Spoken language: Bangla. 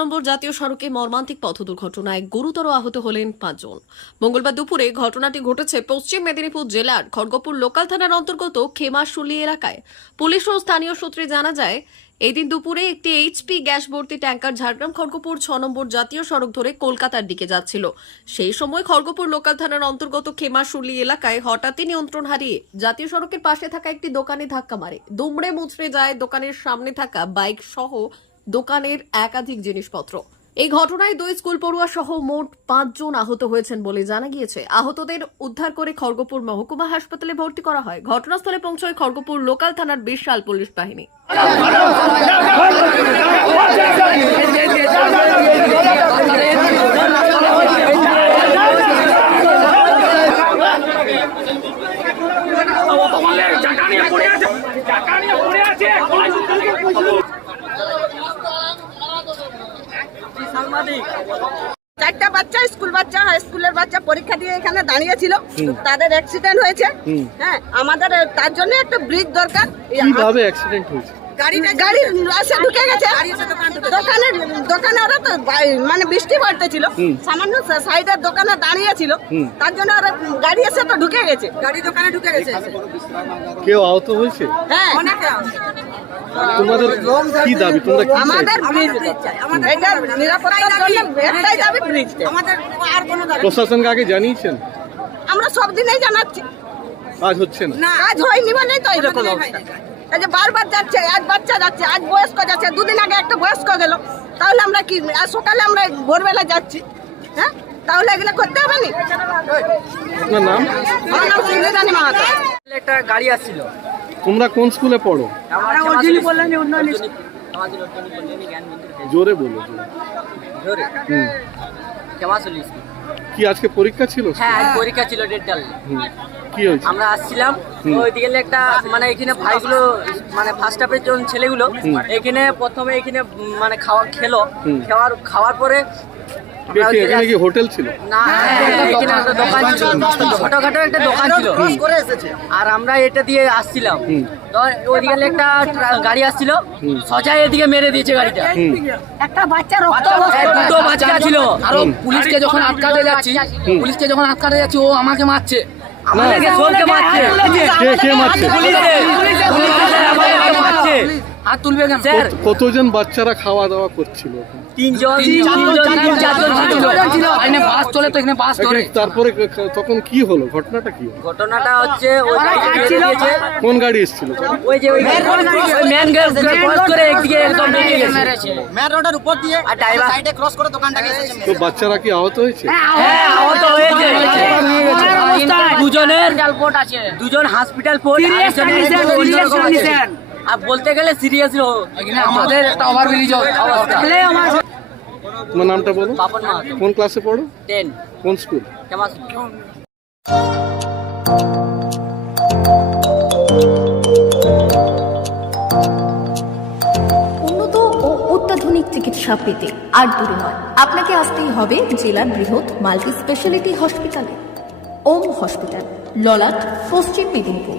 নম্বর জাতীয় সড়কে মর্মান্তিক পথ দুর্ঘটনায় গুরুতর আহত হলেন পাঁচজন। মঙ্গলবার দুপুরে ঘটনাটি ঘটেছে পশ্চিম মেদিনীপুর জেলার খড়গপুর লোকাল থানার অন্তর্গত খেমাশুলি এলাকায়। পুলিশ ও স্থানীয় সূত্রে জানা যায়, এদিন দুপুরে একটি এইচপি গ্যাস ভর্তি ট্যাঙ্কার ঝাড়গ্রাম খড়গপুর ছ নম্বর জাতীয় সড়ক ধরে কলকাতার দিকে যাচ্ছিল। সেই সময় খড়গপুর লোকাল থানার অন্তর্গত খেমাশুলি এলাকায় হঠাৎই নিয়ন্ত্রণ হারিয়ে জাতীয় সড়কের পাশে থাকা একটি দোকানে ধাক্কা মারে। দুমড়ে মুচড়ে যায় দোকানের সামনে থাকা বাইক সহ দোকানের একাধিক জিনিসপত্র। এই ঘটনায় দুই স্কুল পড়ুয়া সহ মোট পাঁচজন আহত হয়েছেন বলে জানা গিয়েছে। আহতদের উদ্ধার করে খড়গপুর মহকুমা হাসপাতালে ভর্তি করা হয়। ঘটনাস্থলে পৌঁছয় খড়গপুর লোকাল থানার বিশাল পুলিশ বাহিনী তোমাদের চাকা নিয়ে পড়ে আছে চাকা নিয়ে পড়ে আছে চারটা বাচ্চা স্কুল বাচ্চা হাই স্কুলের বাচ্চা পরীক্ষা দিয়ে এখানে দাঁড়িয়েছিল। তাদের অ্যাক্সিডেন্ট হয়েছে। হ্যাঁ আমাদের তার জন্য একটা ব্রিজ দরকার। কীভাবে অ্যাক্সিডেন্ট হয়েছে? গাড়ি ঢুকে গেছে। দোকানে দোকানে ওরা তো মানে বৃষ্টি পড়তেছিল। সামান্য সাইডের দোকানে দাঁড়িয়েছিল। তার জন্য ওরা গাড়ি এসে তো ঢুকে গেছে। গাড়ি দোকানে ঢুকে গেছে। কেউ আহত হয়েছে? হ্যাঁ। তোমাদের কি দাবি? তোমরা কি আমাদের ব্রিজ এটা নিরাপত্তার জন্য একটাই দাবি ব্রিজ আমাদের আর কোনো দাবি প্রশাসনকে আগে জানিয়েছেন? আমরা সব দিনেই জানাচ্ছি। কাজ হচ্ছে না। কাজ হয়নি মানে তো এরকম অবস্থা। এই যে বারবার যাচ্ছে আজ বাচ্চা যাচ্ছে আজ বয়স্ক যাচ্ছে দুদিন আগে একটা বয়স্ক গেল। তাহলে আমরা কি আজ সকালে আমরা ভোরবেলা যাচ্ছি? হ্যাঁ? তাহলে এগুলো করতে হবে নি? আপনার নাম? আমার নাম সুন্দরানী মাহাতো। একটা গাড়ি আসছিল। তোমরা কোন স্কুলে পড়ো? জোরে বলো জোরে। কি আজকে পরীক্ষা ছিল? হ্যাঁ পরীক্ষা ছিল ডেটটাল। কি হয়েছে? আমরা আসছিলাম ওইদিকে একটা মানে এখানে ভাইগুলো মানে ফার্স্ট হাফের যখন ছেলেগুলো এখানে প্রথমে এখানে মানে খাওয়া খেলো। খাওয়ার খাওয়ার পরে এখানে কি হোটেল ছিল না এখানে একটা দোকান ছিল ছোটখাটো একটা দোকান ছিল আর আমরা এটা দিয়ে আসছিলাম হুম। ওইদিকে একটা গাড়ি আসছিল সজা এদিকে মেরে দিয়েছে গাড়িটা হুম এই দুটো বাচ্চা ছিল আরও পুলিশকে যখন আটকাতে যাচ্ছি পুলিশকে যখন আটকাতে যাচ্ছি ও আমাকে মারছে আমাদেরকে সোলকে মারছে কে কে মারছে পুলিশে পুলিশে মারছে হাত তুলবে কেন? স্যার। কতজন বাচ্চারা খাওয়া দাওয়া করছিল তিনজন তিনজন চারজন ছিল। এখানে বাস চলে তো এখানে বাস ধরে। তারপরে তখন কি হলো? ঘটনাটা কি ঘটনাটা হচ্ছে ওই কোন গাড়ি এসেছিল? ওই যে ওই ক্রস করে একদিকে একদম বেরিয়ে গেছে। মেন রোডের উপর দিয়ে আর driver- সাইডে ক্রস করে দোকানটাকে এসেছে তো বাচ্চারা কি আহত হয়েছে? হ্যাঁ আহত হয়েছে। দুজনের দুজন হসপিটাল পোর্ট আর বলতে গেলে সিরিয়াস এখানে আমাদের একটা ওভার ব্রিজ তোমার নামটা বলো। কোন ক্লাসে পড়ো? টেন কোন স্কুল কেমন উন্নত ও অত্যাধুনিক চিকিৎসা পেতে আর দূরে নয়। আপনাকে আসতেই হবে জেলার বৃহৎ মাল্টি স্পেশালিটি হসপিটালে। ওম হসপিটাল ললাট পশ্চিম মেদিনীপুর।